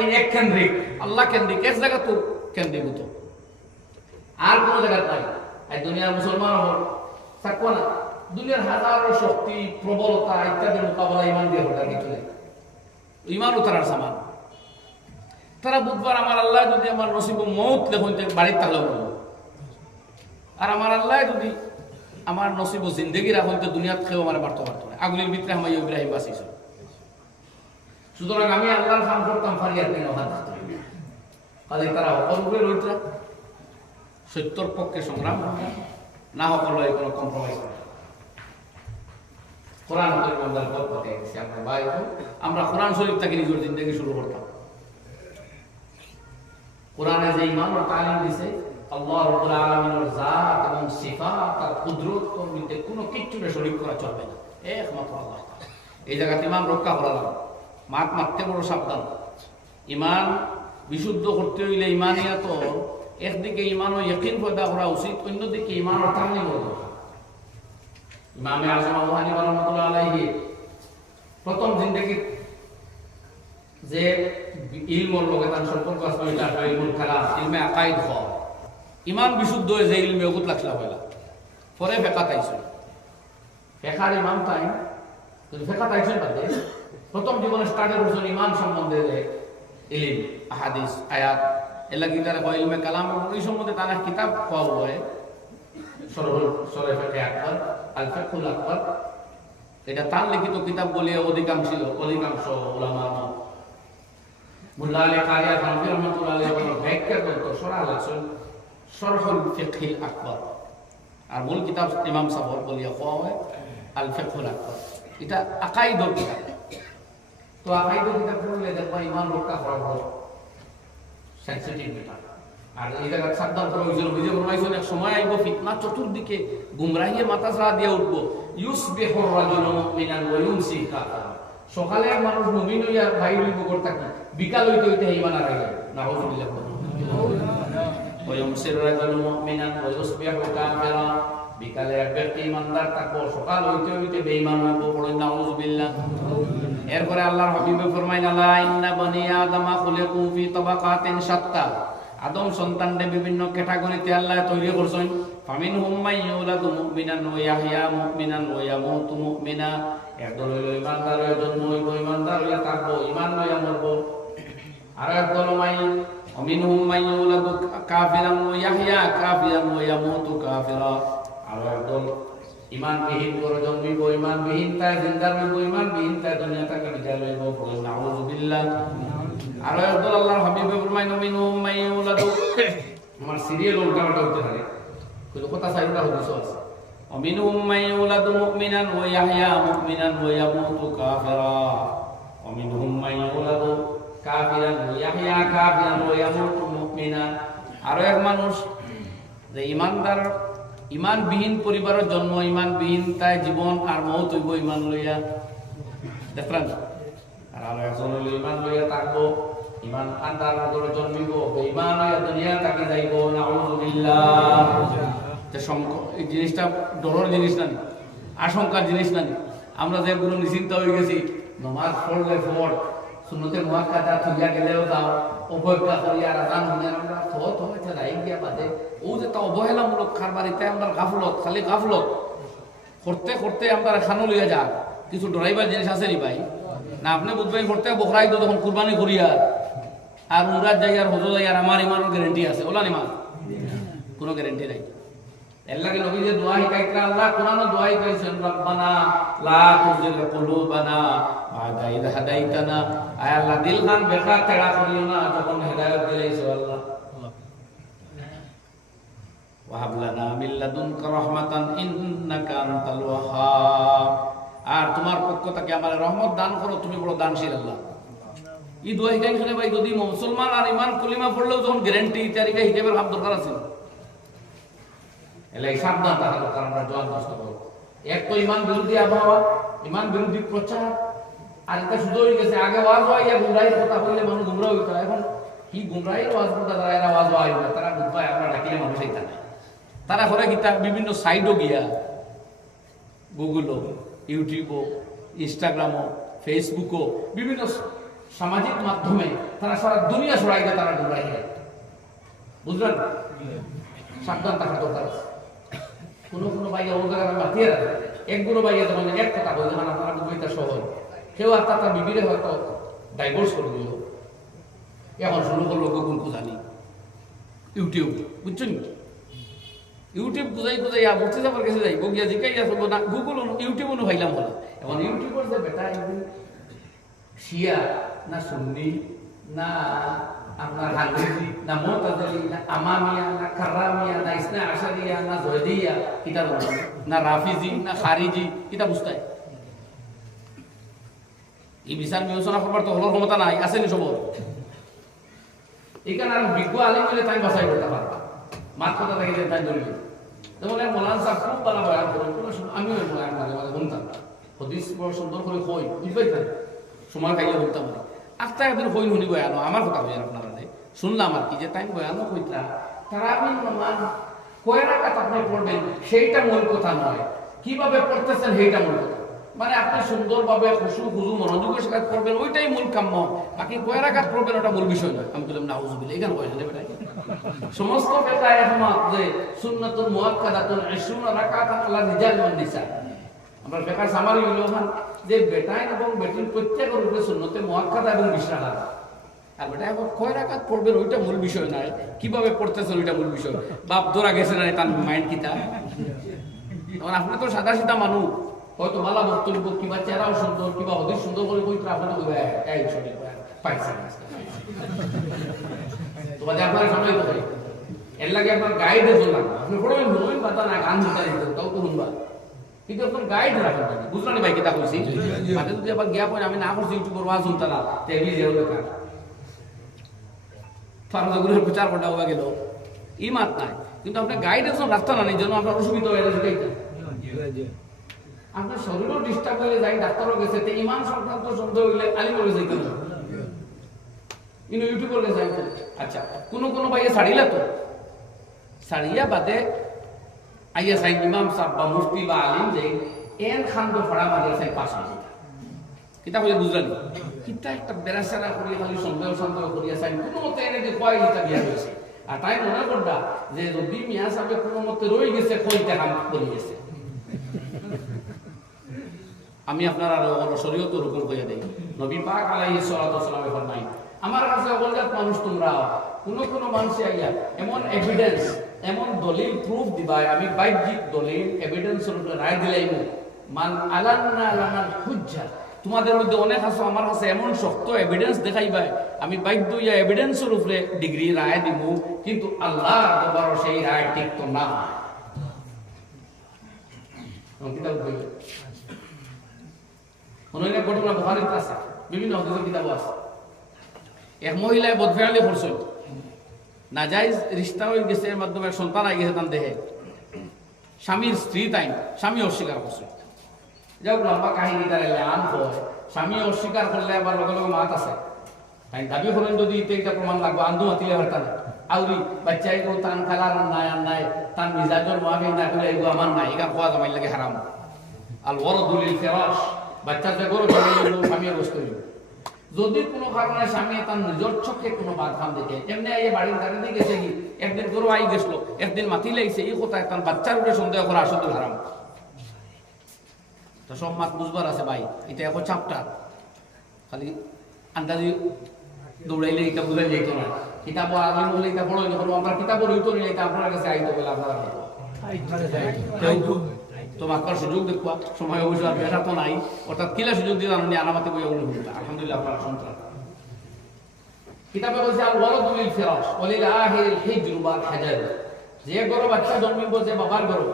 ইয়াকিন এক কেন্দ্রিক, আল্লাহ কেন্দ্রিক, এক জায়গা তো কেন্দ্রীভূত, আর কোন জায়গা নাই। এই দুনিয়ার মুসলমান হল থাকবো না, দুনিয়ার হাজারো শক্তি প্রবলতা ইত্যাদির মোকাবেলা ইমান দিয়ে হঠাৎ কিছু নেই, ইমান উতারার সামান। তারা বুধবার আমার আল্লাহ যদি আমার নসিব মৌত লেখুন বাড়ির তাহলেও বলবো, আর আমার আল্লাহ যদি আমার নসিব জিন্দগি রাখুন তো দুনিয়াত খেয়েও আমার বাড়তে পারতো না। আগুনের ভিতরে আমার ইব্রাহিম বাঁচিয়েছিল। সুতরাং আমি আল্লাহর কাম করতাম ফারিয়ার দিন কাজে তারা অপরূপে রইতরা সত্যর পক্ষে সংগ্রাম না সকল কোনো কম্প্রোমাইজ করে কোরআন আমরা কোরআন শরীফ থেকে নিজের জিন্দগি শুরু করতাম। কোরআনে যে ইমান ও তালিম দিছে আল্লাহ রাব্বুল আলামিনের জাত এবং সিফাত আর কুদরত মধ্যে কোনো কিচ্ছুকে শরীক করা চলবে না, একমাত্র আল্লাহ। এই জায়গাতে ইমান রক্ষা করা লাগবে, মারতে বড় সাবধান। ইমান বিশুদ্ধ করতে হইলে ইমানিয়াত একদিকে ইমান ও ইয়াকিন পয়দা করা উচিত, অন্যদিকে ইমান ও তালিম দরকার। ইমামে আযম আবু হানিফা রাহমাতুল্লাহ আলাইহি প্রথম জিন্দেগি যে ইলমর লগে তার সম্পর্ক আছে ওইটা ইলমুল কালাম, ইলমে আকাইদ হওয়া, ইমান বিশুদ্ধ হয়ে যে ইলমে ওগুত লাগলা হইলা। পরে ফেকা তাইছে, ফেকার ইমাম তাই যদি ফেকা তাইছেন বাদে প্রথম জীবনে স্টার্টে করছেন ইমান সম্বন্ধে ইলম আহাদিস আয়াত এলাকি তারা কয় ইলমে কালাম, এই সম্বন্ধে তারা কিতাব পাওয়া হয় সরে ফেকে আকবর আল ফিকহুল আকবর, এটা তার লিখিত কিতাব বলে অধিকাংশ উলামা মুল্লা আলী কারিয়া থানভী রাহমাতুল্লাহ আলাইহি ব্যাখ্যা করতে সরা লাগছেন শরহুল ফিকহিল আকবর, আর মূল কিতাব ইমাম সাহেব বলিয়া কোয়া হয় আল ফিকহুল আকবর। এটা আকাইদর কিতাব। তো আকাইদর কিতাব পড়লে দেখবা ইমান রক্ষা করা বড় সেনসিটিভ ব্যাপার। আর এই জায়গা সাবধান করা হয়েছিল, নিজে ফরমাইছেন এক সময় আইব ফিতনা চতুর্দিকে গুমরাহিয়ে মাথা ছাড়া দিয়ে উঠবো। ইউসবিহুর রাজুলু মুমিনান ওয়া ইউমসি কাফিরা, সকালে মানুষ মুমিন হইয়া বাইরে বকর থাকে, বিকাল হইতে হইতে ঈমান হারাই যায়। নাউযুবিল্লাহ। ওয়া ইউমসির রাজুলু মুমিনান ওয়া ইউসবিহু কাফিরা, বিকালে এক ব্যক্তি ইমানদার থাকবো, সকাল হইতে হইতে বেঈমান হইব। পড়েন নাউযুবিল্লাহ। এরপরে আল্লাহর হাবিব ফরমাইন আলা ইন্না বনি আদমা খুলিকু ফি তাবাকাতিন শাত্তা, আদম সন্তানদের বিভিন্ন ক্যাটাগরিতে আল্লাহ তৈরি করছেন। ফামিনহুম মান ইউলাদু মুমিনান ওয়া ইয়াহইয়া মুমিনান ওয়া ইয়ামুতু মুমিনা, একদল হইল ইমানদার হয়ে জন্ম হইব, ইমানদার হইয়া থাকবো, ইমান লইয়া মরবো। আর একদল ফামিনহুম মান ইউলাদু কাফিরান ওয়া ইয়াহইয়া কাফিরান ওয়া ইয়ামুতু কাফিরা, আর একদল ইমানবিহীন করে জন্মিব, ইমানবিহীন তাই জিন্দা রইব, ইমানবিহীন তাই দুনিয়া থেকে বিদায় লইব। নাউযুবিল্লাহ। আর একদল আল্লাহর হাবিব ফরমাইন মিনহুম মান ইউলাদু, আমার সিরিয়াল উল্টাপাল্টা হতে পারে কিন্তু কথা সাইডটা হদিস আছে। মিনহুম মান ইউলাদু মুমিনান ওয়া ইয়াহইয়া মুমিনান ওয়া ইয়ামুতু কাফিরা, ওয়া মিনহুম মান ইউলাদু কাফিরান ওয়া ইয়াহইয়া কাফিরান ওয়া ইয়ামুতু মুমিনা। আর এক মানুষ যে ইমানদার ইমানবিহীন পরিবারের জন্ম, ইমানবিহীন তাই জীবন আর মৌত হইব ইমান লইয়া, দেখলেন। আর একজন হইল ইমান লইয়া থাকবো, ইমান আন্দার নগরে জন্মিব, বেঈমান হইয়া দুনিয়া থাকি যাইব। নাউযুবিল্লাহ। এই জিনিসটা ডরের জিনিস না, আশঙ্কার জিনিস না। আমরা যে গুলো নিশ্চিন্ত হয়ে গেছি, নামাজ পড়লে পড়, সুন্নতে মুআক্কাদা থইয়া গেলেও যাও, অবজ্ঞা করিয়া আজান হইলে আমরা থইতে রাই গিয়া বাদে ও যে তা অবহেলামূলক খারবারিতে আমরা গাফলত, খালি গাফলত করতে করতে আমরা খানো লইয়া যা। কিছু ডরাইবার জিনিস আছে নি ভাই না? আপনি বুঝবেন করতে বকরাই তো তখন কুরবানি করিয়া আর উমরাত যাই আর হজ যাই আর আমার ইমানের গ্যারান্টি আছে? ওলা নিমা কোনো গ্যারান্টি নাই। এর লাগে নবী যে দোয়া শিখাইতরা, আল্লাহ কোরআনে দোয়া শিখাইছেন, রব্বানা লা তুযিগ কুলুবানা বা'দা ইয হাদাইতানা, আয় আল্লাহ দিল খান বেকা তেড়া করিও না যখন হেদায়েত দিলাইছো। আল্লাহ ওয়া হাব লানা মিন লাদুনকা রাহমাতান ইন্নাকা আনতাল ওয়াহ্হাব, আর তোমার পক্ষ থেকে আমার রহমত দান করো, তুমি বড় দানশীল। আল্লাহ এই দোয়া শিখাইছেন ভাই। যদি মুসলমান আর ইমান কলিমা পড়লেও যখন গ্যারান্টি তারিখে হিসাবের ভাব দরকার আছে, এলাই সাবধান থাকা দরকার। আমরা জবাব নষ্ট করব। এক তো ইমান বিরোধী আবহাওয়া, ইমান বিরোধী প্রচার, আর এটা শুধু হয়ে গেছে। আগে ওয়াজ হয় ইয়া গুমরাহির কথা বললে মানুষ গুমরাহ হইতো, এখন কি গুমরাহির ওয়াজ করতে তারা এরা ওয়াজ হয় না, তারা বুঝবাই আমরা ডাকিলে মানুষ এইটা না। তারা করে কি তার বিভিন্ন সাইটও গিয়া গুগলও, ইউটিউবও, ইনস্টাগ্রামও, ফেসবুকও বিভিন্ন সামাজিক মাধ্যমে তারা সারা দুনিয়া ছড়াই দেয়, তারা ডুবাই দেয়। বুঝলেন? সাবধান থাকার দরকার আছে। কোনো কোনো ভাইয়া ও জায়গায় মাতিয়ে রাখে, একগুলো ভাইয়া যখন এক কথা বলে যখন আপনারা বুঝতে সহজ, কেউ আর তার বিবিরে হয়তো ডাইভোর্স করে দিল, এখন শুরু করলো গুগল খুঁজানি, ইউটিউব, বুঝছেন? ইউটিউব খুঁজাই খুঁজাই বলতে যাবার কাছে যাই গিয়া জিজ্ঞাই আসবো না, গুগল ইউটিউব অনু ভাইলাম হলো। এখন ইউটিউবের যে বেটা শিয়া না সুন্নি না আপনার হাদিসি না মুতাজিলি না আমামিয়া না কাররামিয়া না ইসনা আশারিয়া না জয়দিয়া কিতা বলবো, না রাফিজি না খারিজি, কিতা বুঝতে এই বিচার বিবেচনা করবার তো হলোর ক্ষমতা নাই, আসেনি সব। এখানে আর বিজ্ঞ আলিম বলে তাই বাছাই করতে পারবা, মাত কথা থেকে তাই ধরবে। যেমন মৌলান সাহেব খুব ভালো বয়ান করেন, আমিও বয়ান মাঝে মাঝে শুনতাম, হদিস বড় সুন্দর করে কই, বুঝবেন না সময় খাইলে বলতাম না। আস্তে একদিন কই শুনি বয়ানো আমার কথা বলেন আপনারা শুনলাম আর কি, যে তাই বয়ানো কইতা তারাবির নামাজ কয় রাকাত আপনি পড়বেন সেইটা মূল কথা নয়, কিভাবে পড়তেছেন সেইটা মূল কথা। মানে আপনি সুন্দরভাবে খুশু খুজু মনোযোগের সাথে পড়বেন ওইটাই মূল কাম্য, বাকি কয় রাকাত পড়বেন ওটা মূল বিষয় নয়। আমি বললাম নাউজুবিল্লাহ, এখানে কয় না বেটা, সমস্ত বেটা একমত যে সুন্নাতুল মুআক্কাদাতুন 20 রাকাতান আলা রিজাল ওয়ান নিসা। আমরা বেকার সামারি হইল যে বেটাই এবং বেটির প্রত্যেকের উপরে সুন্নতে মুআক্কাদা এবং 20 রাকাত, আর বেটা এখন কয় রাকাত পড়বেন ওইটা মূল বিষয় নয়, কিভাবে পড়তেছেন ওইটা মূল বিষয়। বাপ ধরা গেছে না তার মাইন্ড কিতা। এখন আপনি তো সাদা সিধা মানুষ, হয়তো মালা বক্তব্য কিংবা চেহারাও সুন্দর কিংবা অধিক সুন্দর করে বই আপনার এই ছবি পাইছেন তোমাদের আপনার সামনে তো এর লাগে আপনার গাইড লাগবে। আপনি পড়বেন বলবেন কথা না, গান দিতে তাও তো শুনবা, কিন্তু আপনার গাইড রাখেন না। বুঝলেন ভাই কিতা কইছি? মানে যদি আবার গিয়া পড়ে আমি না করছি ইউটিউবের ওয়াজ শুনতা না তেবি যে হলো কাজ ফারজাগুলোর প্রচার করতে হওয়া গেল ই মাত নাই, কিন্তু আপনি গাইড একজন রাখতে না, জন্য আপনার অসুবিধা হয়ে যাচ্ছে। আপনার শরীরও ডিস্টার্ব হয়ে যায়, ডাক্তারও গেছে, ইমান সংক্রান্ত সন্দেহ হইলে আলিমও গেছে, কিন্তু ইউটিউবের গেছে। আচ্ছা কোনো কোনো ভাইয়া ছাড়িলা তো ছাড়িয়া বাদে আইয়া সাইন ইমাম সাহেব বা মুফতি বা আলিম যে এন খান্দ ফড়া মারিয়া সাইন পাশ কিতা হইলে বুঝলেন কিতা একটা বেড়াচারা করিয়া খালি সন্দেহ সন্দেহ করিয়া সাইন কোনো মতে এনে যে কয় ইটা বিয়া হয়েছে, আর তাই মনে করবা যে রবি মিয়া সাহেব কোনো মতে রয়ে গেছে কইটা কাম করে গেছে। আমি আপনার আর শরীয়ত রূপণ করে দেই, নবী পাক আলাইহিস সালাতু ওয়াস সালাম ফরমাই আমার কাছে অবলজাত মানুষ তোমরা কোনো কোনো মানুষে আইয়া এমন এভিডেন্স এমন দলিল প্রুফ দিবাই, আমি বাহ্যিক দলিল এভিডেন্সের উপরে রায় দিলাইমু, মান আলান্না লানাল হুজ্জা, তোমাদের মধ্যে অনেক আছে আমার কাছে এমন শক্ত এভিডেন্স দেখাইবাই, আমি বাধ্য ইয়া এভিডেন্সের উপরে ডিগ্রি রায় দিব, কিন্তু আল্লাহর দরবারে সেই রায় টিকতো না। কিতাব কইবে অনেক ঘটনা বুখারীতে আছে, বিভিন্ন হাদিসের কিতাব আছে। এক মহিলায় বদফেয়ালি করছিল, নাজাইজ রিশতা হয়ে গেছে, এর মাধ্যমে সন্তান আই গেছে তার দেহে, স্বামীর স্ত্রী তাই স্বামী অস্বীকার করছে। যাও লম্বা কাহিনী তার আন হয়, স্বামী অস্বীকার করলে আবার লগে লগে মাত আছে, তাই দাবি করেন যদি এটা প্রমাণ লাগবে আন্দু মাতিলে হারতা না আউরি বাচ্চা এগো তান খেলার নাই আর নাই তার মিজাজর মাকে না করে এগো আমার নাই, এটা খোয়া জামাই লাগে হারাম। আল ওয়ারদুলিল ফিরাশ, বাচ্চা যে গরু স্বামী বস্তু যদি কোনো কারণে স্বামী তার নিজের চোখে কোনো বাধান দেখে এমনি আইয়ে বাড়ির দাঁড়ি দিয়ে গেছে কি একদিন গরু আই গেছিল, একদিন মাতি লাগছে, এই কথা তার বাচ্চার উপরে সন্দেহ করা আসলে হারাম। তো সব মাত বুঝবার আছে ভাই, এটা এখন চাপটার খালি আন্দাজি দৌড়াইলে এটা বুঝাই যেত না। কিতাব আলিম হলে এটা বড় যখন আমরা কিতাব হইতো না, এটা আপনার কাছে আইতো বলে আপনারা তো মাকার সুযোগ দেখবা সময় অবশ্য আর বেড়া তো নাই, অর্থাৎ কিলা সুযোগ দিয়ে জানি আনামাতে বই অনুভূতি আলহামদুলিল্লাহ আপনারা সন্তান। কিতাবে বলছে আল ওয়ালাদুলিল ফিরাশ ওয়ালিল আহিল হিজরু বাল হাজার, যে গরো বাচ্চা জন্মিব যে বাবার গরো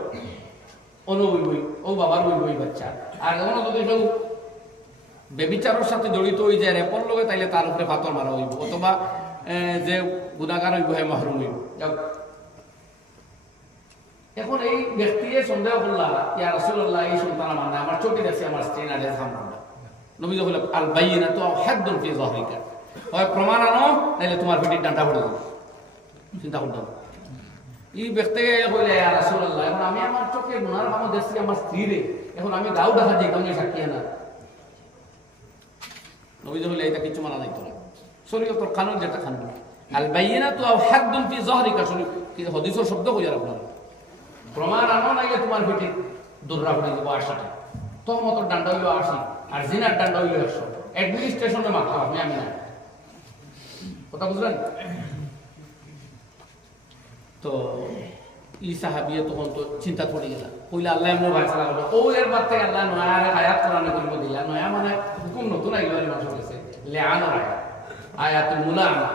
অনুবই বই ও বাবার বই বই বাচ্চা, আর এমন যদি কেউ বেবিচারের সাথে জড়িত হয়ে যায় রেপর লগে তাইলে তার উপরে পাথর মারা হইব, অথবা যে গুনাহগার হইব হে মাহরুম হইব। এখন এই ব্যক্তি সন্দেহ করলা ইয়া রাসূলুল্লাহ এই সন্তান আমার না, আমার চোখে দেখছে আমার স্ত্রী না দেখলাম না। নবী যখন আল বাইয়িনাতু হাদ্দুন ফি যাহরিকা, হয় প্রমাণ আনো নাইলে তোমার পিঠির ডান্ডা পড়ে যাবে। চিন্তা করতে হবে এই ব্যক্তি কইলে ইয়া রাসূলুল্লাহ এখন আমি আমার চোখে গুনার কাম দেখছি আমার স্ত্রী রে, এখন আমি গাও দেখা যাই কেমন সাক্ষী না। নবীজি বলে এটা কিছু মানা যাইতো না শরীয়তের কানুন যেটা কানুন আল বাইয়িনাতু আও হাদ্দুন ফি যাহরিকা শরীয়ত কি হাদিসের শব্দ কইরা আপনারা প্রমাণ আনো নাইলে তোমার পিঠে দুর্রা পড়ে দিব 80টা তহমতর ডান্ডা হইলো 80 আর জিনার ডান্ডা হইলো 100 অ্যাডমিনিস্ট্রেশনে মাত্র আপনি আমি না কথা বুঝলেন তো ই সাহাবিয়ে তখন তো চিন্তা পড়ে গেল কইলা আল্লাহ এমন ভাইসা লাগলো ও এর বাদ থেকে আল্লাহ নয়া আয়াত কোরআনে করিব দিলা নয়া মানে হুকুম নতুন আইলো আর মানুষ কাছে লিআনার আয়াতুল মুলাআনা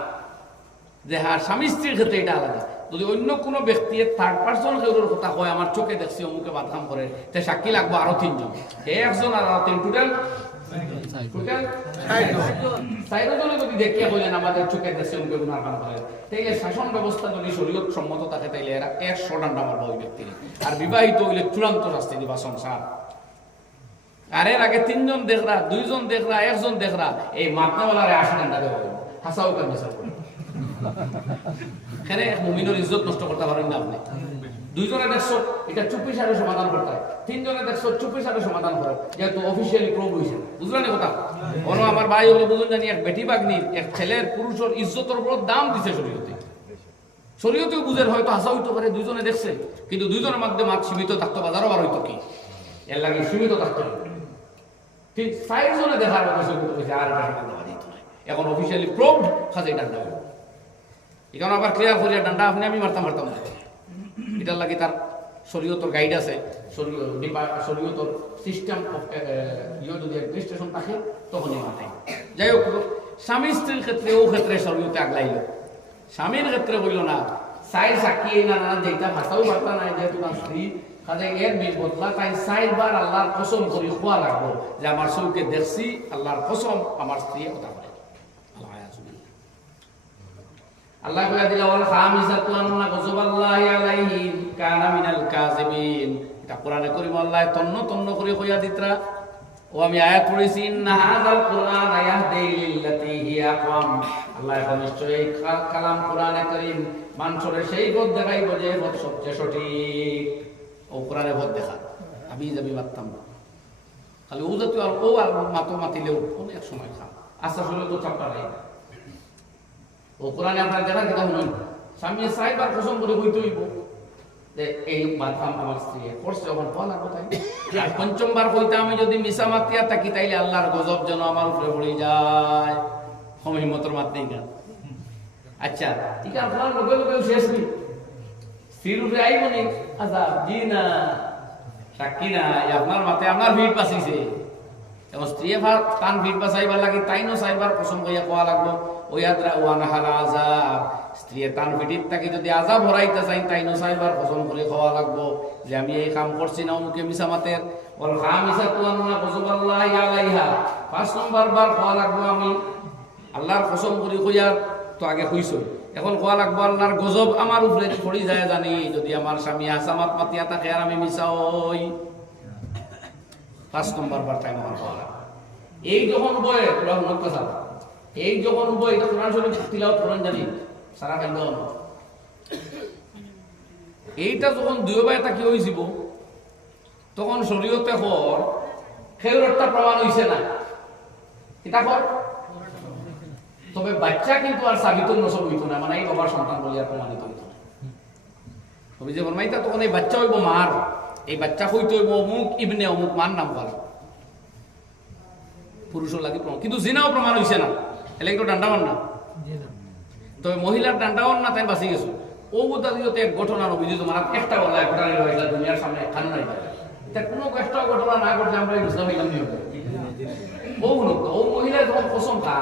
যে হ্যাঁ স্বামী স্ত্রীর ক্ষেত্রে এটা আলাদা যদি অন্য কোনো ব্যক্তি থার্ড পার্সন কেউর কথা কয় আমার চোখে দেখছি অমুকে বাদকাম করে তে সাক্ষী লাগবো আরো 3 জন একজন আর 3 টোটাল সাইরজনে যদি দেখিয়া বলেন আমাদের চোখে দেখছি অমুকে গুনার কাম করে তাইলে শাসন ব্যবস্থা যদি শরীয়ত সম্মত থাকে তাইলে এরা 100 ডান্ডা মারবে ওই ব্যক্তির আর বিবাহিত হইলে চূড়ান্ত শাস্তি দিবা সংসার আর এর আগে 3 জন দেখরা 2 জন দেখরা 1 জন দেখরা এই মাপনাওয়ালারে 80 ডান্ডা দেওয়া হবে হাসাও কাম বিচার করে এখানে মুমিনের ইজ্জত নষ্ট করতে পারেন না আপনি 2 জনে দেখছো এটা চুপি সারে সমাধান করতে হয় 3 জনে দেখছো চুপি সারে সমাধান করো যেহেতু অফিসিয়ালি প্রুভ হইছে বুঝলেন কথা কোনো আমার ভাই হলো বুঝুন জানি এক বেটি বাগনির এক ছেলের পুরুষের ইজ্জতের উপর দাম দিছে শরীয়তেও বুঝের হয়তো হাসা হইতে পারে 2 জনে দেখছে কিন্তু 2 জনের মধ্যে মাছ সীমিত থাকতো বাজারও বার হইতো কি এর লাগে সীমিত থাকতো ঠিক 5 জনে দেখার মতো সে কইছে আর এটা সমাধান হওয়া যেত না এখন অফিসিয়ালি প্রুভ খাজে ডান্ডা হইলো এখন আবার ক্লিয়ার করিয়া ডান্ডা আপনি আমি মারতাম এটার লাগে তার শরীয়তর গাইড আছে শরীয়তর সিস্টেম অফ যদি অ্যাডমিনিস্ট্রেশন থাকে তখনই মাথায় যাই হোক স্বামী স্ত্রীর ক্ষেত্রে ও ক্ষেত্রে শরীয়তে আগলাইল স্বামীর ক্ষেত্রে বলল না সাইড সাক্ষী না না যেটা ভাষাও বার্তা নাই যেহেতু তার স্ত্রী কাজে এর বিল বদলা তাই 4 বার আল্লাহর কসম করি খোয়া লাগবো যে আমার চৌকে দেখছি আল্লাহর কসম আমার স্ত্রী কথা বলে আল্লাহ কইয়া দিলা ওয়াল খামিসাতু আন্না গযবাল্লাহি আলাইহিম কানা মিনাল কাযিবিন এটা কোরআনে কারীম আল্লাহ তন্ন করে কইয়া দিতরা ও আমি আয়াত পড়েছি ইন্না হাযাল কুরআন ইয়াহদি লিল্লাতী হিয়া আকওয়াম আল্লাহ এখন নিশ্চয়ই কালাম কোরআনে কারীম মানুষের সেই পথ দেখাইব যে পথ সবচেয়ে সঠিক ও কোরআনে পথ দেখা আমি যাবি মারতাম না খালি ও জাতীয় আর ও আর মাতিলেও অনেক সময় খা আচ্ছা শুনে তো চাপটা নাই ও কোরআনে আপনার দেখা কি তখন স্বামী 4 বার কসম করে কইতে হইব যে এই বাদকাম আমার স্ত্রী করছে যখন বলা কোথায় আর 5ম বার কইতে আমি যদি মিছা মাতিয়া থাকি তাইলে আল্লাহর গজব যেন আমার উপরে পড়ে যায় হিম্মতর মাত নেই কেন আচ্ছা ঠিক আছে আপনার লোকে লোকে শেষ নি স্ত্রীর উপরে আইব নি আজাব জি না সাক্ষী না আপনার মাতে আপনার ভিড় পাশিছে এবং স্ত্রী টান ভিড় বাঁচাইবার লাগে তাই নো 4 বার কসম কইয়া কোয়া লাগবো ওয়াদরা ওয়ানা হালা আযাব স্ত্রী টান ভিড়িত থাকি যদি আযাব হরাইতে চাই তাই নো 4 বার কসম করে খাওয়া লাগবো যে আমি এই কাম করছি না মুকে মিছা মাতের ওয়াল খামিসাতু আন্না গযবাল্লাহি আলাইহা 5 নম্বর বার খাওয়া লাগবো আমি আল্লাহর কসম করে কইয়া তো আগে কইছো এখন কোয়া লাগবো আল্লাহর গজব আমার উপরে পড়ি যায় জানি যদি আমার স্বামী আসামাত মাতিয়া থাকে আর আমি মিছা হই 5 নম্বর বার টাইম আমার কোয়া এই যখন বয়ে পুরা মত কথা এই যখন বই এটা কোরআন শরীফ তিলাওয়াত করেন জানি সারা কান্দ এইটা যখন 2 বার তা কি হইছিব তখন শরীয়তে হর খেউরটা প্রমাণ হইছে না এটা কর তবে বাচ্চা কিন্তু আর সাবিত নসব হইতো না মানে এই বাবার সন্তান বলি আর প্রমাণিত হইতো না তবে যে ফরমাইতা তখন এই বাচ্চা হইব মার এই বাচ্চা হইতো হইব অমুক ইবনে অমুক মার নাম বলা পুরুষের লাগে প্রমাণ কিন্তু জিনাও প্রমাণ হইছে না এলে একটু ডান্ডাওয়ান না তবে মহিলার ডান্ডাওয়ান না তাই বাঁচি গেছো ও উদাহরণতে এক ঘটনার অভিযোগ মারা একটা বলা ঘটনা হয়েছে দুনিয়ার সামনে খান নাই এটা কোনো একটা ঘটনা না ঘটলে আমরা বুঝতে পাইলাম নি ও লোক ও মহিলা যখন কসম খা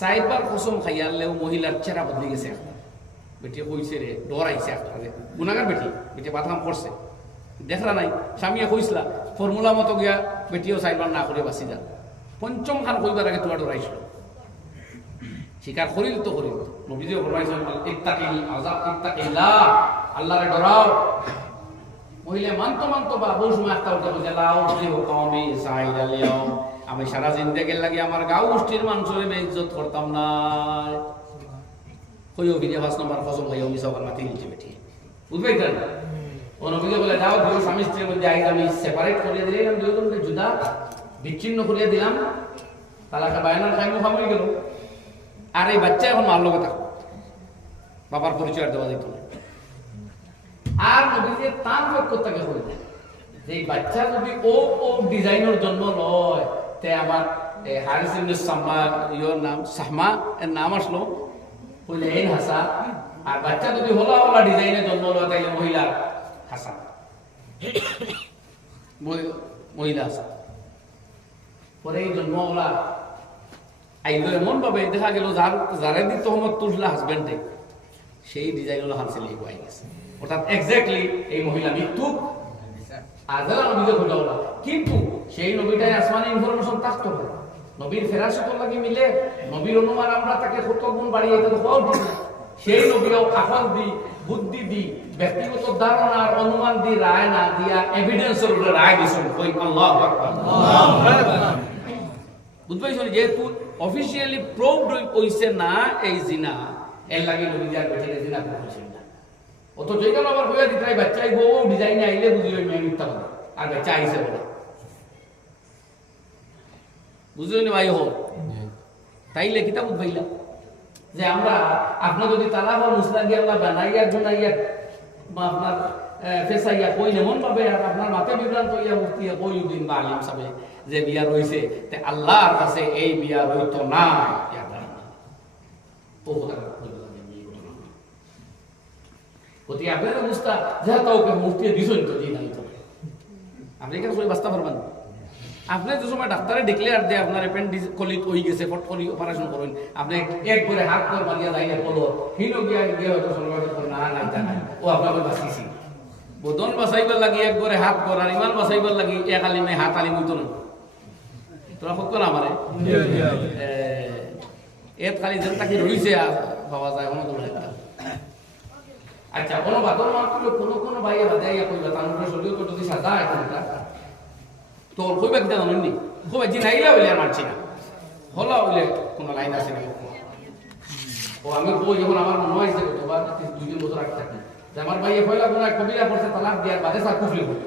4 বার কসম খাইয়ালে ও মহিলার চেহারা বদলে গেছে বেটি কইছে রে ডরাইছে একটা গুনাহগার বেটি বাদকাম করছে দেখরা নাই স্বামীয়ে কইছলা ফর্মুলা মতো গিয়া বেটিও 4 বার না করে বাঁচি যা 5ম খান কইবার আগে তোয়া ডরাইছিল স্বীকার করিল তো করিল নবীজি ফরমাইছেন ইত্তাকিল আযাব ইত্তাকিল্লাহ আল্লাহরে ডরাও মহিলা মানতো বা বহু সময় একটা উঠে বলে লাও প্রিয় কওমি সাইদাল ইয়াউম আমি সারা জিন্দেগি লাগি আমার গাঁও গোষ্ঠীর মানুষের বেইজ্জত করতাম না কইও ভিডিও 5 নম্বর কসম খাইও মিছা কথা মাতি নিতে বেটি বুঝবেন কেন ও নবীজি বলে দাও দুই স্বামী স্ত্রীর মধ্যে আইজ আমি সেপারেট করিয়ে দিলাম দুইজনকে জুদা বিচ্ছিন্ন করিয়ে দিলাম তালাকে বায়নার খাইমো খামই গেল, আর এই বাচ্চা এখন মার লগে থাকো, বাবার পরিচয় আর দেওয়া যেত না। আর নবীজি তার পক্ষটাকে বললেন যে এই বাচ্চা যদি ও ডিজাইনের জন্ম লয়, তে আমার হারিস ইবনে সাম্মা ইয়োর নাম সাহমা এর নাম আসলো বলে এই হাসা, আর বাচ্চা যদি হলা হলা ডিজাইনের জন্ম লয় তাইলে মহিলা হাসা, মহিলা হাসা। পরে এই জন্ম ওলা আইলো এমন ভাবে দেখা গেল যারা দিত তহমত তুললা হাজবেন্ডে, সেই ডিজাইন হলো হানসে লিখে আই গেছে, অর্থাৎ এক্স্যাক্টলি এই মহিলা মৃত্যু আজালা নবীকে খোঁজা ওলা। কিন্তু সেই নবীটাই আসমানে ইনফরমেশন থাকতো না, নবীর ফেরাসতর লাগি মিলে নবীর অনুমান আমরা তাকে কত গুণ বাড়িয়ে এটা তো হওয়া উচিত না। সেই নবীও আকল দি বুদ্ধি দি ব্যক্তিগত ধারণার অনুমান দি রায় না দিয়া এভিডেন্সের উপরে রায় দিছেন। কই আল্লাহু আকবার, বুঝতে পারছেন? যেহেতু অফিসিয়ালি প্রুভড হইছে না এই জিনা, এর লাগি নবী আর বেঠিয়ে জিনা করছেন না। অত যেটা আবার হইয়া দিতে বাচ্চাই বউ ডিজাইনে আইলে বুঝি ওই মেয়ে মিথ্যা কথা, আর বাচ্চা আইসে বলে বুঝলেন ভাই হোক। তাইলে কিতা বুঝবাইলা যে আমরা আপনার যদি তালা বা মুসলা গিয়ে আমরা বানাইয়া গুনাইয়া বা আপনার ফেসাইয়া কই এমন ভাবে আর আপনার মাথা বিভ্রান্ত হইয়া মুফতিয়া কই দিন বা আলিম সাহেব যে বিয়া রইছে তে আল্লাহর কাছে এই বিয়া রইতো না, ও কথা অতি আপনার অবস্থা যা তাও মুফতি দিছেন তো জি নাই তো আপনি কেন সই বাস্তা পারবেন? আপনি যে সময় ডাক্তারে ডিক্লেয়ার দেয় আপনার অ্যাপেন্ডিক্স কলিত হয়ে গেছে, ফট করে অপারেশন করুন, আপনি এক করে হাত করে মারিয়া যাইলে বলো হিনো গিয়া গিয়ে হয়তো সরকার না না জানা ও আপনাকে বাঁচিয়েছি। বদন বাঁচাইবার লাগি এক করে হাত করার, ইমান বাঁচাইবার লাগি এক আলিমে হাত আলিম হইতো না। তোরা ফক না আমারে এত খালি যেন তাকে রইছে বাবা যায় কোনো তো আচ্ছা কোনো বাদর মাত্র কোনো ভাইয়া বাজাইয়া কইবা তার উপরে শরীর তো যদি সাজা এখনটা তোর কইবা কিনা জানেননি, কইবা জি নাইলা হইলে আর মারছি না, হলা হইলে কোনো লাইন আছে না। ও আমি কই যখন আমার মনে হয়েছে কতবা 2 বছর আগে থাকি যে আমার ভাইয়া পয়লা কোনো কবিরা করছে তালাক দেওয়ার বাদে সা কুফরি করে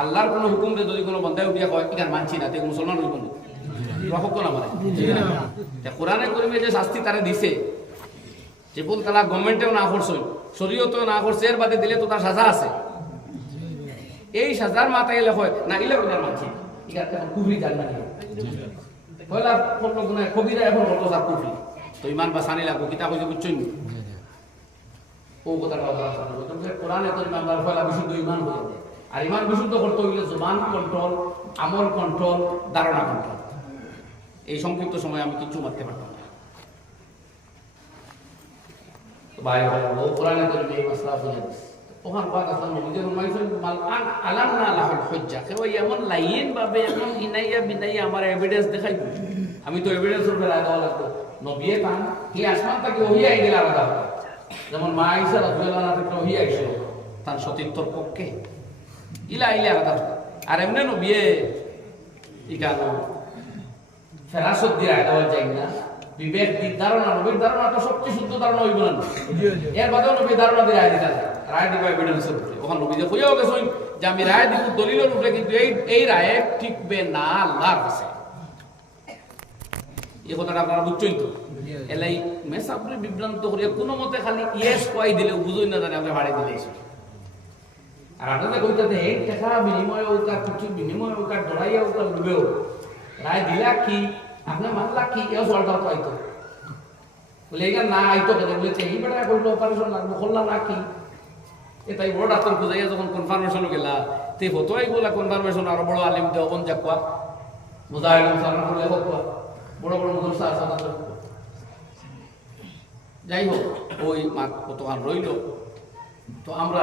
আল্লাহর কোনো হুকুম দে যদি কোনো বন্দায় উঠিয়া কয় ইকার মানছি না, তে মুসলমান হইব না, রহক না মানে কোরআনে করিমে যে শাস্তি তারে দিছে, যে কোন তালাক গভর্নমেন্টেও না করছে শরীয়তেও না করছে, এর বাদে দিলে তো তার সাজা আছে। এই সাজার মাথায় এলে হয় না ইলে ইনার মানছি ইকার এখন কুফরি জান না পয়লা করলো গুনা কবিরা এখন হলো যা কুফরি, তো ইমান বা সানি লাগবো কিতাব হইছে বুঝছই নি ও কথাটা আল্লাহ বলেন কোরআনে তো ইমানদার পয়লা বিশুদ্ধ ইমান হয়ে যায়। আর ইমান বিশুদ্ধ করতে হইলে জবান কন্ট্রোল, আমল কন্ট্রোল, ধারণা কন্ট্রোল। এই সংক্ষিপ্ত সময় আমি কিছু মারতে পারতাম না। ভাই ও কোরআনে তো এই মাসলা বুঝে দিছে ওখান কথা তো নবীজি ফরমাইছেন মাল আলামনা লাহুল হুজ্জা, কেউ এমন লাইন ভাবে এমন ইনাইয়া বিনাইয়া আমার এভিডেন্স দেখাই, আমি তো এভিডেন্স উপরে রাখা লাগতো। নবী পান কি আসমান থেকে ওহি আই গেল আলাদা, যেমন মা আয়েশা রাদিয়াল্লাহু আনহা থেকে ওহি আইছিল তার সতীত্বর পক্ষে ইলা ইলা আলাদা। আর এমনি নবী ইকানো ফেরাসত দিয়ে আদাওয়া যায় না, বিবেক দি ধারণা, নবীর ধারণা তো সবচেয়ে শুদ্ধ ধারণা হইব না, এর বাদেও নবী ধারণা দিয়ে রায় দিতে রায় দিবা এভিডেন্সের উপরে। ওখানে নবী যে কইয়াও গেছেন যে আমি রায় দিব দলিলের উপরে, কিন্তু এই রায়ে টিকবে না আল্লাহর কাছে। এই কথাটা আপনারা বুঝছেন তো? এলাই মেস আপনি বিভ্রান্ত করিয়া কোনো মতে খালি ইয়েস কই দিলে বুঝই না জানে আপনি ভাড়ে দিলে। আর আপনাদের কইতাতে এই টাকা বিনিময়ে ওটা কিছু বিনিময়ে ওটা ডরাইয়া ওটা লুবেও রায় দিলা কি আপনি মানলা কি এও সলটা পাইতো বলে এটা না আইতো কেন বলে এই বেটা করলো অপারেশন লাগবে করলাম না কি এটাই বড় ডাক্তার খুঁজাইয়া যখন কনফার্মেশন গেলা তে হতোই বলা কনফার্মেশন আরো বড় আলিম দেওয়া বন যাকুয়া মুজাহিদ সালাম করলে হোক বড় বড় মুদরসা আছে না। যাই হোক ওই মাত কতক্ষণ রইল, তো আমরা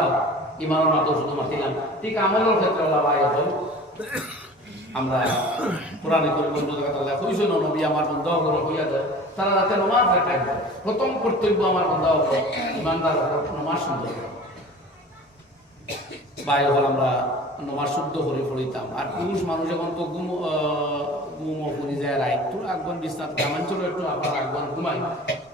ইমানের মাত্র শুধু মাতিলাম ঠিক আমলের ক্ষেত্রে আল্লাহ ভাই হল আমরা কোরআনে বন্ধ আল্লাহ কইছো নবী আমার বন্ধ করে হইয়া যায় তারা রাতে নামাজ রাখাই প্রথম কর্তব্য আমার বন্ধ ইমানদার নামাজ সুন্দর ভাই হল আমরা নামাজ শুদ্ধ করে পড়িতাম। আর পুরুষ মানুষ এখন তো ঘুমও করি যায় রাইট তোর আগবান বিছনাথ গ্রামাঞ্চল একটু আবার আগবান ঘুমাই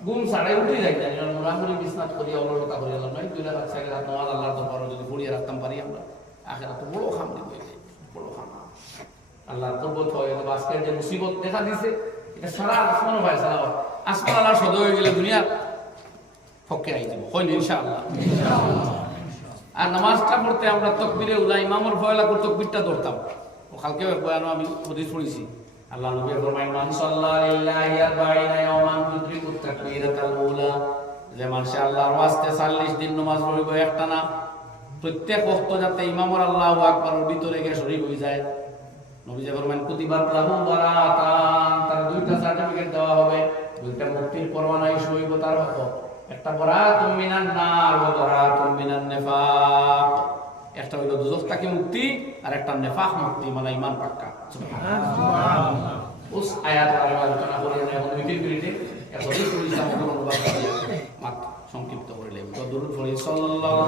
ঘুম ছাড়াই উঠে যাই মোটামুটি বিছনাথ করিয়া অলরতা করিয়া নাই 2 রাত 4 রাত নামাজ আল্লাহর দরবারে যদি পড়িয়া রাখতাম পারি আমরা আখেরা তো বড় খাম দিব, বড় খাম আল্লাহর পর্বত হয়। আজকের যে মুসিবত দেখা দিছে এটা সারা আসমানও ভাই সারা আসমান আল্লাহ সদ হয়ে গেলে দুনিয়ার পক্ষে আই যাব হইল ইনশাআল্লাহ। আর নামাজটা পড়তে আমরা তাকবীরে উলা ইমামের ফয়লা করে তাকবীরটা ধরতাম। ও কালকে বয়ানো আমি হাদিস পড়েছি, আল্লাহ নবী ফরমায় মান সাল্লাল্লাহু আলাইহি আরবাঈনা ইয়াওমান তুদরিকু তাকবীরাতাল উলা, যে মানুষ আল্লাহর ওয়াস্তে 40 দিন নামাজ পড়িব একটানা, প্রত্যেক ওয়াক্ত যাতে ইমামর আল্লাহু আকবারের ভিতরে গিয়ে শরীক হয়ে যায়। নবী যে ফরমান কুতিবাত লাহু বারাতান, তার দুইটা সার্টিফিকেট দেওয়া হবে, দুইটা মুক্তির পরোয়ানা ইস্যু হইব তার হক, একটা বরাতুম মিনান নার ওয়া বরাতুম মিনান নিফাক, একটা হইল দুজখ থেকে মুক্তি আর একটা নিফাক মুক্তি, মানে ঈমান পাক্কা। সুবহানাল্লাহ। উস আয়াত আলোচনা করে এখন 2-3 মিনিটে এখন এই ইসলাম অনুবাদ করে মাত্র সংক্ষিপ্ত করে নেব। তো দরুদ পড়ি সাল্লাল্লাহু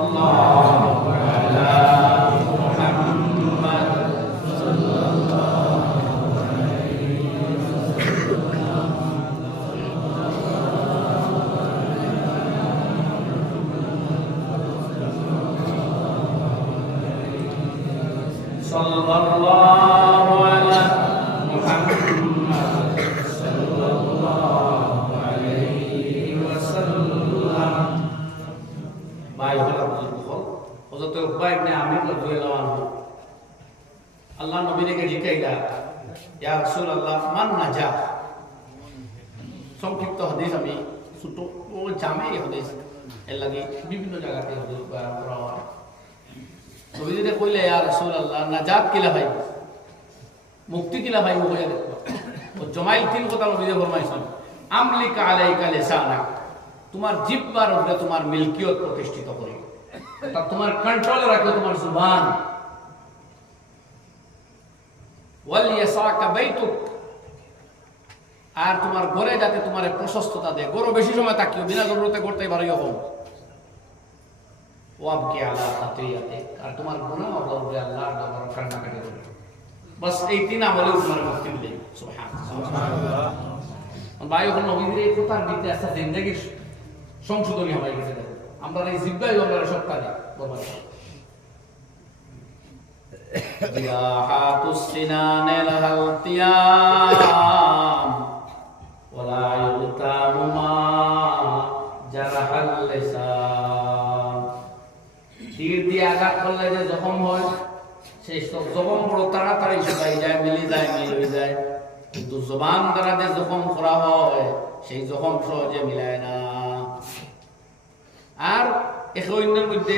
আলা Muhammad sallallahu ala Muhammad sallallahu alaihi wasallam। ভাই হলো বুঝল হযরত উকবা ইবনে আমির রাদিয়াল্লাহু আনহু আল্লাহ নবীকে জিজ্ঞাসা, ইয়া রাসূলুল্লাহ মান নাজাহ। সংক্ষিপ্ত হাদিস আমি ছোট ও জামে হাদিস এর লাগে বিভিন্ন জায়গাতে হাদিস বয়ান করা হয়। নবীজিতে কইলে ইয়া রাসূলুল্লাহ নাজাত কিলা ভাই, মুক্তি কিলা ভাই হয়ে দেখো। ও জমাইল তিন কথা নবীজি ফরমাইছেন, আমলিকা আলাইকা লিসানাক, তোমার জিহ্বার উপরে তোমার মিলকিয়ত প্রতিষ্ঠিত করি, তা তোমার কন্ট্রোলে রাখো তোমার জুবান। ওয়াল ইয়াসাকা বাইতুক, আর তোমার ঘরে যাতে তোমার প্রশস্ততা দেয়, ঘরে বেশি সময় থাকিও, বিনা জরুরতে করতে বাড়িও হোক। ওয়াবকি আলা খাতিয়াতে, আর তোমার গুনাহ হবে আল্লাহর নামে কান্নাকাটি করবে। বাস এই তিন আমলে তোমার মুক্তি মিলে। সুবহানাল্লাহ। ভাই ওখানে নবীদের এই কথার ভিত্তি আছে জিন্দেগির সংশোধনী হয়ে গেছে। আমরা এই জিব্বাই আমরা সব কাজে বলবার জিয়াহাতুস সিনানে লাহাল তিয়াম ওয়ালা ইউতামু মা জারাহাল লিসান। তীর দিয়ে আঘাত করলে যে জখম হয়, সেই সব জখম বড় তাড়াতাড়ি শুকাই যায়, মিলে যায়, মিল হয়ে যায়। কিন্তু জবান দ্বারা যে জখম করা হয় সেই জখম সহজে মিলায় না। আর একে অন্যের মধ্যে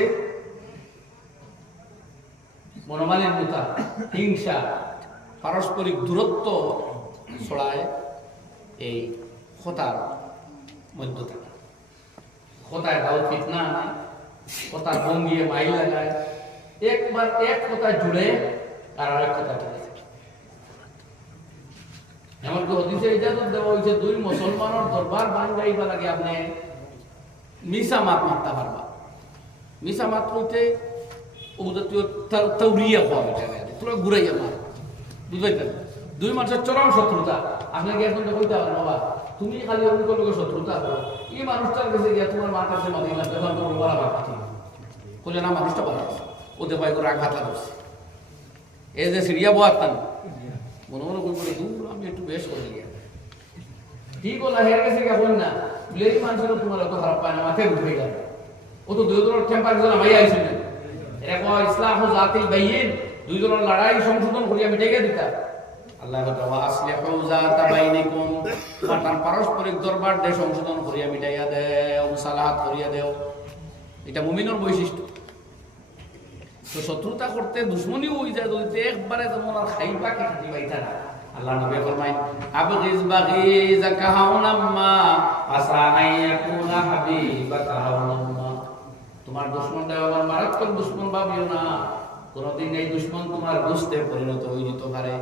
মনোমালিন্যতা, হিংসা, পারস্পরিক দূরত্ব ছড়ায় এই কথার মধ্য থেকে। কথায় দাও ফিতনা আনে, কথার ভঙ্গিয়ে মাইল লাগায়, একবার এক কথা জুড়ে আর আরেক কথা চলে। এমনকি হদিসে ইজাজত দেওয়া হয়েছে, দুই মুসলমানের দরবার ভাঙাইবা লাগে আপনি মিসা মাত মারতে পারবা। মিসা মাত হইতে উপজাতীয় তাউরিয়া হওয়া এটা পুরো ঘুরাইয়া মার, বুঝবাইতেন? দুই মানুষের চরম শত্রুতা। আপনাকে এখন কইতে হবে বাবা তুমি খালি অন্য লোকের শত্রুতা করো, এই মানুষটার কাছে গিয়া তোমার মার কাছে মাতি না ব্যবহার করবো বলা পাচ্ছি বলে না, মানুষটা বলা ওদের ভাই করে আঘাত লাগছে। এই যে সিরিয়া বোয়াতান মনে মনে কই বলে দূর আমি একটু বেশ করে গিয়া ঠিক হল হের কাছে গিয়া বল না বলে এই মানুষের তোমার এত খারাপ পায় না, মাথায় উঠে গেল। ও তো দুই জনের টেম্পারেচার আমাই আইছিল, এরকম ইসলাম ও জাতিল বাইয়িন, দুই জনের লড়াই সংশোধন করিয়া মিটাইয়া দিতা। আল্লাহ ওয়া আসলিহু যাতা বাইনিকুম, তার পারস্পরিক দরবার দে সংশোধন করিয়া মিটাইয়া দেও, মুসালাহাত করিয়া দেও। এটা মুমিনের বৈশিষ্ট্য। তো শত্রুতা করতে দুশমনী হয়ে যায় যদি একবারে যেমন আর খাইবা কি খাইবা না। আল্লাহ নবী ফরমায় আবগিজ বাগিজাকা হাওনাম্মা আসা আইয়াকুনা হাবিবাকা হাওনাম্মা, তোমার দুশমনটা আমার মারাত্মক দুশমন ভাবিও না, কোনদিন এই দুশমন তোমার দোস্তে পরিণত হয়ে যেতে পারে।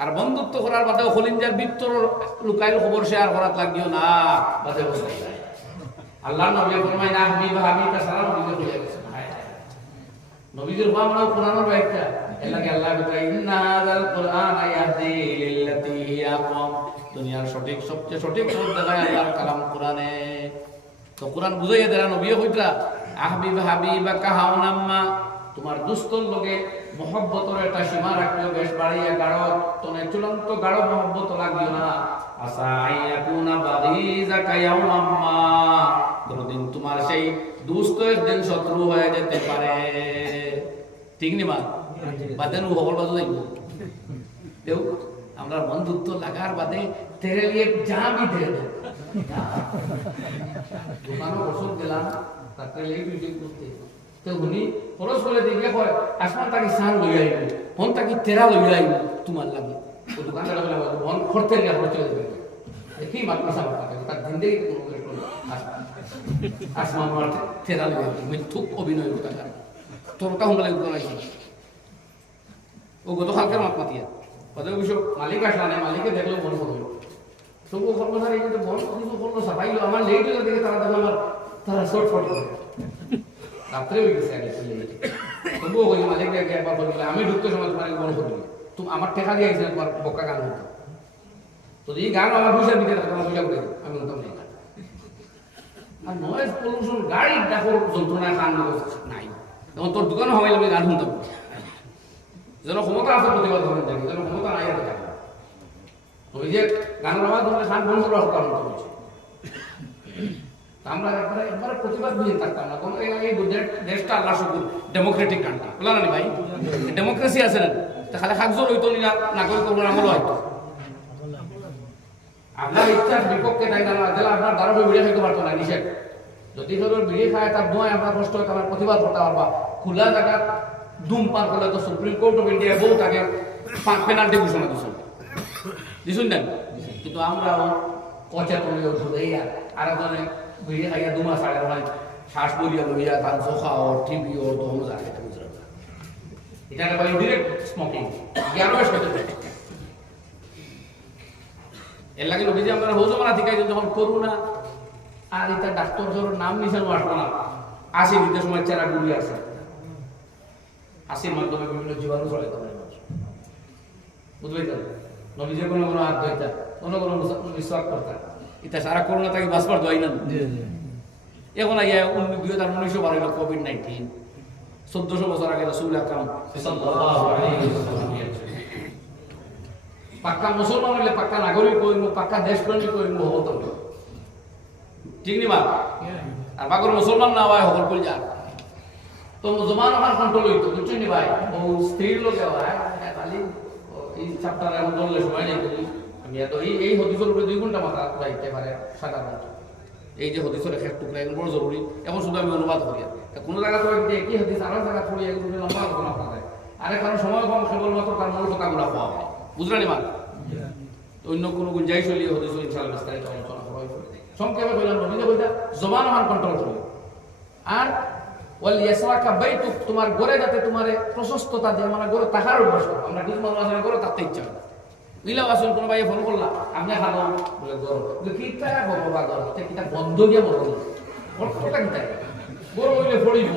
আর বন্ধুত্ব করার বাদেও খলিঞ্জার ভিতর লুকাইল খবর শেয়ার করাত লাগিও না, বাদে বসে যায়। আল্লাহ নবী ফরমায় না হাবিবা হাবিবা সালাম দিতে হয়ে গেছে। নবীজির বামরা কোরআনের ব্যাখ্যা এলাকে আল্লাহ বলে ইন্না হাযাল কুরআন ইয়াহদি লিল্লাতী হিয়া আকওয়াম, দুনিয়ার সঠিক সবচেয়ে সঠিক পথ দেখায় আল্লাহর কালাম কোরআনে। তো কোরআন বুঝাইয়া দেরা নবী কইতরা আহবিব হাবিবাকা হাওনাম্মা, তোমার দুস্তর লগে মহব্বতের একটা সীমা রাখলেও বেশ বাড়িয়া গাঢ় তনে চূড়ান্ত গাঢ় মহব্বত লাগিও না। আসা আইয়াকুনা বাগিজাকা ইয়াওমান মা, কোনদিন তোমার সেই দুস্ত একদিন শত্রু হয়ে যেতে পারে। ঠিক নি মা? বাদেন হবল বাজু যাইব দেও আমরা বন্ধুত্ব লাগার বাদে তেরে লিয়ে যা भी दे दो। দোকানে ওষুধ দিলাম তাতে লেই বিক্রি করতে তো উনি খরচ করে দিয়ে কয় আসমান তাকে সার লই আইব হন তাকে তেরা লই আইব তোমার লাগে। ও দোকানদার বলে বন করতে গিয়ে খরচ হয়ে যাবে দেখি মাত্র সামনে তার জিন্দেগি কোনো কষ্ট আসমান মারতে তেরা লই আইব মিথ্যুক অভিনয় করতে পারে তোরটা হুমলা করতে নাই ও গতকালকের মাত মাতিয়া কত বিষয় মালিক আসলা না মালিকে দেখলো মনে হলো তবুও কর্মচারী কিন্তু বড় কিছু করলো সাফাইলো আমার লেট হয়ে দেখে তারা দেখো আমার তারা শর্ট ফট করে রাত্রে হয়ে গেছে আগে তবুও ওই মালিককে একবার বললে আমি ঢুকতে সময় তোমার মনে করবি তুমি আমার টেকা দিয়ে আইসি তোমার বক্কা গান হতো তো এই গান আমার পয়সা দিতে তোমার পয়সা করে আমি বলতাম না আর নয়েজ পলিউশন গাড়ির ডাকর যন্ত্রণায় কান নাই যেমন তোর দোকানে হওয়াইলে আমি গান শুনতাম যেন ক্ষমতা আছে প্রতিবাদ করেন দেখি যেন ক্ষমতা নাই আছে ওই যে গান আওয়াজ হলে খান বন্ধ করার কারণ হচ্ছে আমরা একবারে প্রতিবাদ নিয়ে থাকতাম না কোনো এই দেশটা আল্লাহ শুকুর ডেমোক্রেটিক কান্ট্রি বলা না ভাই ডেমোক্রেসি আছে না খালি খাকজোর হইতো না নাগরিক আমল হয়তো আপনার ইচ্ছার বিপক্ষে তাই না দিলে আপনার দ্বারা বিড়ি খাইতে পারতো না নিষেধ যদি ধরো বিড়ি খায় তার দোয়ায় আপনার কষ্ট হয় তার প্রতিবাদ করতে পারবা খোলা জায়গা ধূমপান করলে তো সুপ্রিম কোর্ট অফ ইন্ডিয়া বহু তাকে পেনাল্টি ঘোষণা দিচ্ছেন দেন কিন্তু আমরাও অচেতন আর একজনে বিড়ি খাইয়া 2 মাস আগে হয় শ্বাস বলিয়া লইয়া তার চোখা ওর টিভি ওর দম যায় এটা বুঝলাম না এটা একটা ডিরেক্ট স্মোকিং জ্ঞানও সাথে এর লাগে নবীজি আমরা হোজমানা থেকে যখন করোনা আর এটা ডাক্তার ধরো নাম নিছেন আসবো না আসি দিতে সময় চেরা গুলি আছে হাসির মাধ্যমে বিভিন্ন জীবাণু ছড়াইতে পারে বুঝলেন নবীজি কোনো হাত ধইতা কোনো বিশ্বাস করতা এটা সারা করোনা তাকে বাঁচবার দোয়াই না এখন আইয়া 2019 হলো কোভিড-19 1400 বছর আগে রাসূল আকরাম সাল্লাল্লাহু আলাইহি ওয়াসাল্লাম পাক্কা মুসলমান হলে পাক্কা নাগরিক হইব পাক্কা দেশপ্রেমিক হইব হতো ঠিক নি মা আর বাগর মুসলমান না হয় হল কই যা তো জমান আমার কন্ট্রোল হইতো বুঝছেন নি ভাই ও স্ত্রীর লোকে হয় খালি এই চ্যাপ্টারে আমি বললে সময় নেই আমি এত এই হদিসের উপরে 2 ঘন্টা মাথা রাখতে পারে সাধারণত এই যে হদিসের এক টুকরা এগুলো বড় জরুরি এখন শুধু আমি অনুবাদ করি কোনো জায়গা তো একই হদিস আর জায়গা পড়ি এগুলো লম্বা আলোচনা করা যায় আরে কারণ সময় কম কেবলমাত্র তার মূল কথাগুলো পাওয়া হয় বুঝলেন মা অন্য কোনো গুঞ্জাইশ হলে হদিস ইনশাআল্লাহ বিস্তারিত আলোচনা করা হবে সংক্ষেপে বললাম নবীজি বলতা জবান আমার কন্ট্রোল করি আর ওয়াল ইয়াসওয়াকা বাইতুক তোমার ঘরে যাতে তোমারে প্রশস্ততা দিয়ে আমরা ঘরে তাকার অভ্যাস আমরা কিছু মানুষ আছে ঘরে তাতে ইচ্ছা ইলাও আসল কোন ভাই ফোন করলা আপনি খালো বলে গরম কিটা বাবা গরম কিটা বন্ধ গিয়া বলো কতটা কিটা গরম হইলে পড়িব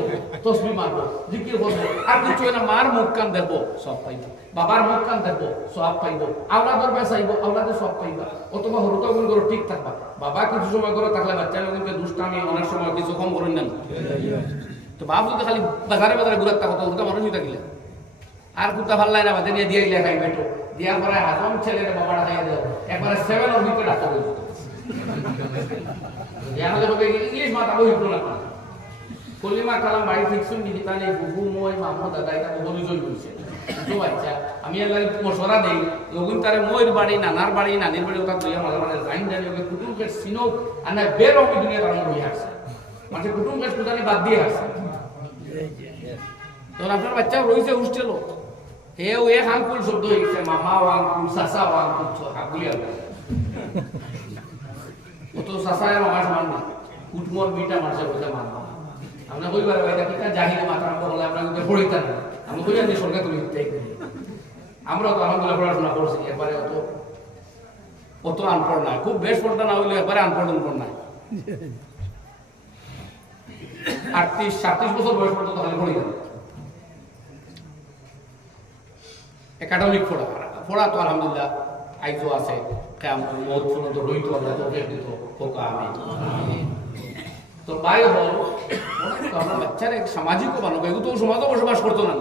তসবিহ মারবো জিকির করবো আর কিছু না মার মুখ কান দেখবো সব পাইব বাবার মুখ কান দেখবো সব পাইব আওলাদের বেসাইব আওলাদের সব পাইবা অথবা হরুতা গুণ করে ঠিক থাকবা বাবা কিছু সময় করে থাকলে বাচ্চা লোককে দুষ্টামি অনেক সময় কিছু কম করেন না তো বাপ যদি খালি বাজারে বাজারে ঘুরাত থাকতো ওটা মানুষই থাকিলে আর কুত্তা ভাল লাগে না বাদে নিয়ে দিয়ে লেখাই বেটো দিয়া পরে হাজম ছেলেকে বাবাটা খাইয়া দেও একবারে 7 অর ভিতরে ডাক্তার হইতো ইংলিশ মাথা বই হইতো না কলিমা কালাম বাড়ি ফিক্সুন নিহিতানে বুবু মই মামু দাদা এটা বলি জল বলছে তো বাচ্চা আমি এলাই মশরা দেই লগুন তারে মইর বাড়ি নানার বাড়ি নানির বাড়ি ওটা তুইয়া মাঝে মাঝে জাইন জানি ওকে কুটুমকে সিনো আনা বের হবে দুনিয়া তার হই আসছে মানে কুটুমকে সুদানি বাদ দিয়ে আসছে তো আপনার বাচ্চা রইছে হোস্টেলও হেও এক আঙ্কুল শব্দ হইছে মামা ও আঙ্কুল সাসা ও আঙ্কুল হাগুলি আঙ্কুল ও তো সাসা আর মামা সমান না কুটমর মিটা মারছে বলে মামা আমরা কইবার ভাইটা কিটা জাহিলি মাথা বলে আমরা কিন্তু পড়িতা না আমরা কই আমি সরকার তুলি দিতে আমরা তো আলহামদুলিল্লাহ পড়াশোনা করছি একবারে অত আনপড় না খুব বেশ পড়তা না হইলে একবারে আনপড় না 38-37 বছর বয়স পর্যন্ত তাহলে পড়িতা একাডেমিক পড়া তো আলহামদুলিল্লাহ আইজো আছে কেমন বহুত পর্যন্ত রইতো আমরা তো দিত হোকা আমি তো বাই হল আপনার বাচ্চার এক সামাজিক বানাবো, এগুলো তো সমাজও বসবাস করতো না।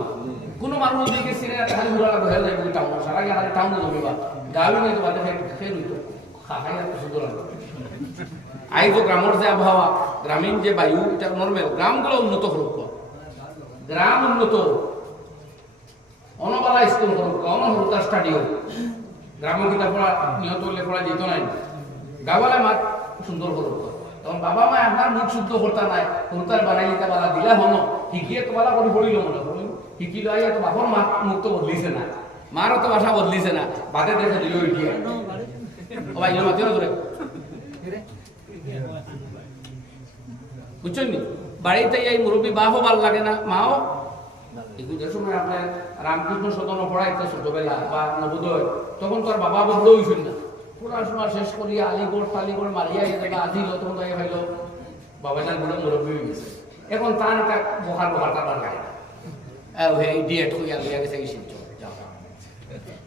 কোনো মানুষ দিকে সিনে খালি ঘুরা হয়ে যায় টাউন, সারা গিয়ে খালি টাউন জমিবা গাড়ি নিয়ে তো বাদে খেয়ে রইতো খাই আর সুন্দর লাগে। আই তো গ্রামের যে আবহাওয়া, গ্রামীণ যে বায়ু, এটা নর্মাল। গ্রামগুলো উন্নত হোক, গ্রাম উন্নত, অনবালা স্কুল হোক, অনহরতা স্টাডি হোক, গ্রামে কিতা পড়া নিহত হলে পড়া যেত নাই, গাওয়ালে মাঠ সুন্দর হোক। তখন বাবা মা আপনার মুখ শুদ্ধ করতা নাই, হরতার বানাই দিতে বালা দিলা হন, শিখিয়ে তো বালা করে পড়িল মনে করুন, শিখিল আইয়া তো বাপর মা মুখ তো বদলিছে না, মারও তো ভাষা বদলিছে না, বাদে দেখে দিল উঠিয়ে ও ভাই মাতিও না ধরে বুঝছেন নি? বাড়িতে এই মুরব্বী বাহও ভাল লাগে না, মাও এগুলোর সময় আপনার রামকৃষ্ণ সদন পড়াইতে ছোটবেলা বা নবোদয়, তখন তো আর বাবা বদল হইছিল না, পড়াশোনা শেষ করি আলিগড় টালিগড় মারিয়া গেছে আজিল, তখন তাই ভাইল বাবা যান বলে মুরব্বী হয়ে গেছে। এখন তার একটা বহার কাটার লাগে না, ডিএট হইয়া লইয়া গেছে শিলচর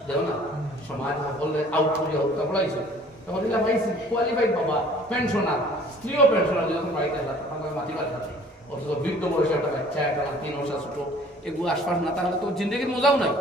দেখো না, সমাজ সকলে আউট করিয়া হত্যা পড়াইছে। তখন দিলা ভাই কোয়ালিফাইড বাবা, পেনশনার, স্ত্রীও পেনশনার, যখন বাড়িতে মাতি বাড়ি থাকে, অথচ বৃদ্ধ বয়সে একটা বাচ্চা, একটা 3 বছর ছোট, এগুলো আশপাশ না থাকলে তো জিন্দগির মজাও নাই।